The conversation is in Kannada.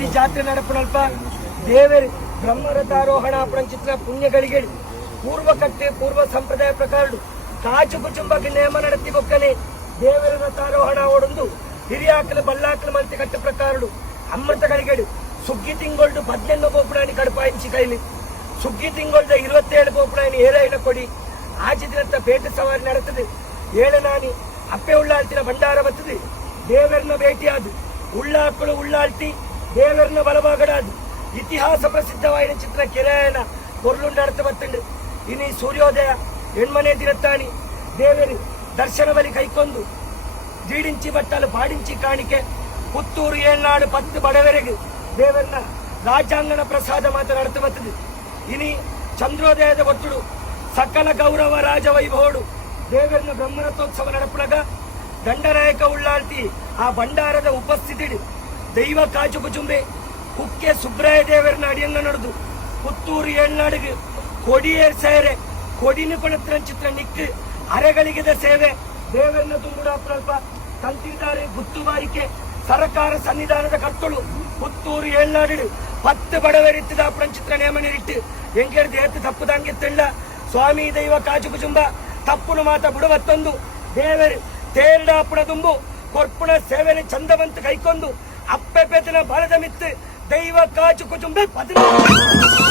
ಪ್ರತಿ ಜಾತ್ರೆ ನಡಪನಲ್ಪ ದೇವರ ಬ್ರಹ್ಮರಥಾರೋಹಣ ಚಿತ್ರ ಪುಣ್ಯಗಳಿಗೆ ಪೂರ್ವ ಕಟ್ಟೆ ಪೂರ್ವ ಸಂಪ್ರದಾಯ ಪ್ರಕಾರ ಕಾಚು ಕುಚುಂಬಕ್ಕೆ ನೇಮ ನಡೆತಿ ಬೊಕ್ಕನೆ ದೇವರ ರಥಾರೋಹಣ ಓಡೊಂದು ಹಿರಿಯಾಕಲು ಬಲ್ಲಾಕಲು ಮಲ್ತಿ ಕಟ್ಟ ಪ್ರಕಾರ ಅಮೃತಗಳಿಗೆ ಸುಗ್ಗಿ ತಿಂಗಳು 11 ಬೋಪುಣಾನಿ ಕಡಪಾಯಿಂಚಿ ಕೈಲಿ ಸುಗ್ಗಿ ತಿಂಗಳ 27 ಬೋಪುಣಾನಿ ಏರೈನ ಕೊಡಿ ಆಚೆ ದಿನತ್ತ ಪೇಟೆ ಸವಾರಿ ನಡೆತದೆ ಏಳನಾನಿ ಅಪ್ಪೆ ಉಳ್ಳಾಳ್ತಿನ ಭಂಡಾರ ಬರ್ತದೆ ದೇವರನ್ನ ಭೇಟಿಯಾದು ಉಳ್ಳಾಕಳು ಉಳ್ಳಾಳ್ತಿ ದೇವರನ್ನ ಬಲಭಾಗಡಾದು ಇತಿಹಾಸ ಪ್ರಸಿದ್ಧವಾದ ಚಿತ್ರ ಕೆರೆಯನ ಕೊರ್ಲುಂಡಾಡ್ತ ಬತ್ತಂಡು ಇನಿ ಸೂರ್ಯೋದಯ ಹೆಣ್ಮನೆ ದಿನತ್ತಾನಿ ದೇವರು ದರ್ಶನ ಬಲಿ ಕೈಕೊಂದು ಜೀಡಿಂಚಿ ಬಟ್ಟಲು ಪಾಡಿಂಚಿ ಕಾಣಿಕೆ ಪುತ್ತೂರು ಏಳ್ನಾಡು 10 ಬಡವರೆಗೆ ದೇವರನ್ನ ರಾಜಾಂಗಣ ಪ್ರಸಾದ ಮಾತನಾಡ್ತ ಬರ್ತದೆ ಇನಿ ಚಂದ್ರೋದಯದ ಒತ್ತುಡು ಸಕಲ ಗೌರವ ರಾಜವೈಭವಡು ದೇವರನ್ನ ಬ್ರಹ್ಮರಥೋತ್ಸವ ನಡಪಳಗ ದಂಡನಾಯಕ ಉಳ್ಳಾಳ್ತಿ ಆ ಭಂಡಾರದ ಉಪಸ್ಥಿತಿ ದೈವ ಕಾಚು ಕುಚುಂಬೆ ಕುಕ್ಕೆ ಸುಬ್ರಾಯ ದೇವರನ್ನ ಅಡಿಯಂಗ ನಡೆದು ಪುತ್ತೂರು ಏಳ್ನಾಡಿಗೆ ಕೊಡಿಯೇರ್ ಸೇರೆ ಕೊಡಿನ ಕೊಡತ್ರ ಚಿತ್ರ ನಿಕ್ಕು ಅರೆಗಳಿಗೆದ ಸೇವೆ ದೇವರನ್ನ ತುಂಬುಡಾಪ್ರಲ್ಪ ತಂತಿದ್ದಾರೆ ಗುತ್ತುವಾರಿಕೆ ಸರ್ಕಾರ ಸನ್ನಿಧಾನದ ಕಟ್ಟಳು ಪುತ್ತೂರು ಏಳ್ನಾಡು 10 ಬಡವರಿತ್ತದ ಚಿತ್ರ ನೇಮನಿರಿಟ್ಟು ಎಂಗೆಡ್ದು ಎತ್ತು ತಪ್ಪುದಂಗೆತ್ತಲ್ಲ ಸ್ವಾಮಿ ದೈವ ಕಾಚು ಕುಚುಂಬ ತಪ್ಪುನು ಮಾತ ಬುಡವತ್ತೊಂದು ದೇವರು ತೇರ್ಡಾಪುಣ ತುಂಬು ಕೊರ್ಪುಣ ಸೇವೆನೆ ಚಂದವಂತ ಕೈಕೊಂದು ಅಪ್ಪೆಪೆತನ ಬಲದ ಮಿತ್ತು ದೈವ ಕಾಚು ಕುಚುಂಬೆ 16